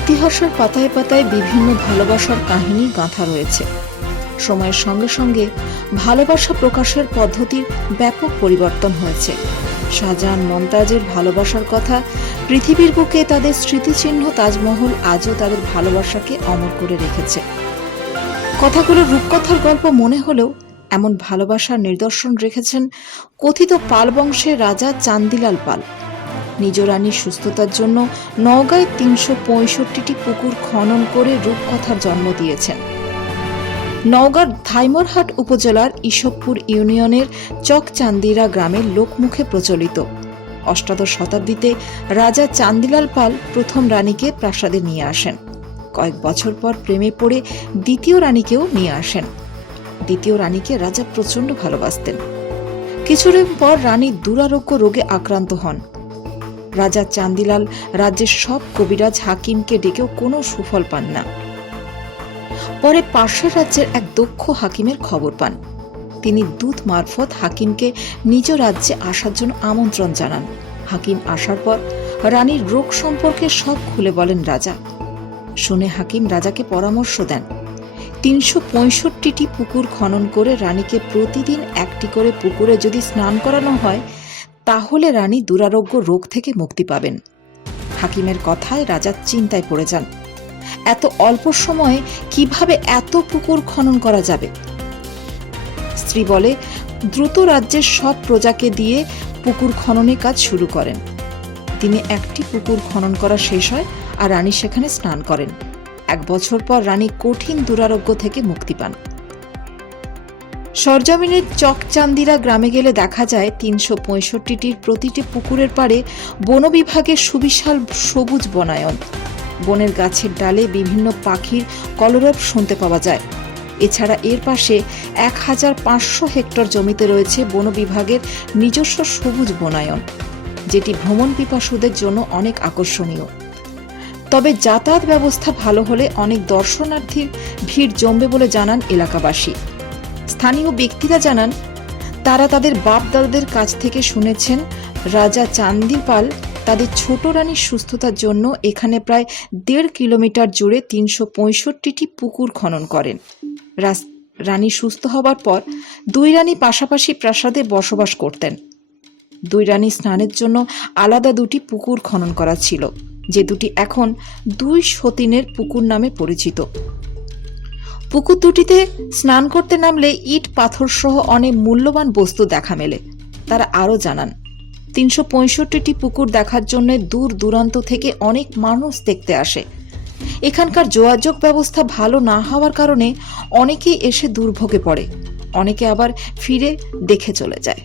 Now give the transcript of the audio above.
ইতিহাসের পাতায় পাতায় বিভিন্ন ভালোবাসার কাহিনী গাঁথা রয়েছে। সময়ের সঙ্গে সঙ্গে ভালোবাসা প্রকাশের পদ্ধতির ব্যাপক পরিবর্তন হয়েছে। শাহজাহান মমতাজের ভালোবাসার কথা পৃথিবীর বুকে তাদের স্মৃতিচিহ্ন তাজমহল আজও তাদের ভালোবাসাকে অমর করে রেখেছে। কথাগুলো রূপকথার গল্প মনে হলেও এমন ভালোবাসার নিদর্শন রেখেছেন কথিত পাল বংশের রাজা চান্দিলাল পাল। নিজ রানীর সুস্থতার জন্য নওগাঁয় তিনশো পঁয়ষট্টিটি পুকুর খনন করে রূপকথার জন্ম দিয়েছেন। নওগাঁর ধাইমরহাট উপজেলার ইসবপুর ইউনিয়নের চকচান্দিরা গ্রামের লোকমুখে প্রচলিত। অষ্টাদশ শতাব্দীতে রাজা চান্দিলাল পাল প্রথম রানীকে প্রাসাদে নিয়ে আসেন। কয়েক বছর পর প্রেমে পড়ে দ্বিতীয় রানীকেও নিয়ে আসেন। দ্বিতীয় রানীকে রাজা প্রচণ্ড ভালোবাসতেন। কিছুদিন পর রানী দুরারোগ্য রোগে আক্রান্ত হন। রাজা চান্দিলাল রাজ্যের সব কবিরাজ হাকিমকে ডেকেও কোনো সুফল পান না। পরে পার্শ্ব রাজ্যের এক দক্ষ হাকিমের খবর পান। তিনি দূত মারফত হাকিমকে নিজ রাজ্যে আসার জন্য আমন্ত্রণ জানান। হাকিম আসার পর রানীর রোগ সম্পর্কে সব খুলে বলেন রাজা। শুনে হাকিম রাজাকে পরামর্শ দেন। তিনশো পঁয়ষট্টিটি পুকুর খনন করে রানীকে প্রতিদিন একটি করে পুকুরে যদি স্নান করানো হয় তাহলে রানী দুরারোগ্য রোগ থেকে মুক্তি পাবেন। হাকিমের কথায় রাজা চিন্তায় পড়ে যান। এত অল্প সময়ে কীভাবে এত পুকুর খনন করা যাবে? স্ত্রী বলে, দ্রুত রাজ্যের সব প্রজাকে দিয়ে পুকুর খননের কাজ শুরু করেন। তিনি একটি পুকুর খনন করা শেষ হয় আর রানী সেখানে স্নান করেন। এক বছর পর রানী কঠিন দুরারোগ্য থেকে মুক্তি পান। সরজমিনের চকচান্দিরা গ্রামে গেলে দেখা যায় তিনশো পঁয়ষট্টিটির প্রতিটি পুকুরের পাড়ে বন বিভাগের সুবিশাল সবুজ বনায়ন। বনের গাছের ডালে বিভিন্ন পাখির কলরব শুনতে পাওয়া যায়। এছাড়া এর পাশে এক হাজার পাঁচশো হেক্টর জমিতে রয়েছে বন বিভাগের নিজস্ব সবুজ বনায়ন, যেটি ভ্রমণ পিপাসুদের জন্য অনেক আকর্ষণীয়। তবে যাতায়াত ব্যবস্থা ভালো হলে অনেক দর্শনার্থীর ভিড় জমবে বলে জানান এলাকাবাসী। স্থানীয় ব্যক্তিরা জানান, তারা তাদের বাপ দাদাদের কাছ থেকে শুনেছেন, রাজা চান্দিপাল তাদের ছোট রানীর সুস্থতার জন্য এখানে প্রায় দেড় কিলোমিটার জুড়ে তিনশো পঁয়ষট্টিটি পুকুর খনন করেন। রানী সুস্থ হবার পর দুই রানী পাশাপাশি প্রাসাদে বসবাস করতেন। দুই রানী স্নানের জন্য আলাদা দুটি পুকুর খনন করা ছিল, যে দুটি এখন দুই সতীনের পুকুর নামে পরিচিত। পুকুর দুটিতে স্নান করতে নামলে ইট পাথর সহ অনেক মূল্যবান বস্তু দেখা মেলে। তারা আরও জানান, তিনশো পঁয়ষট্টিটি পুকুর দেখার জন্য দূর দূরান্ত থেকে অনেক মানুষ দেখতে আসে। এখানকার যোগাযোগ ব্যবস্থা ভালো না হওয়ার কারণে অনেকেই এসে দুর্ভোগে পড়ে, অনেকে আবার ফিরে দেখে চলে যায়।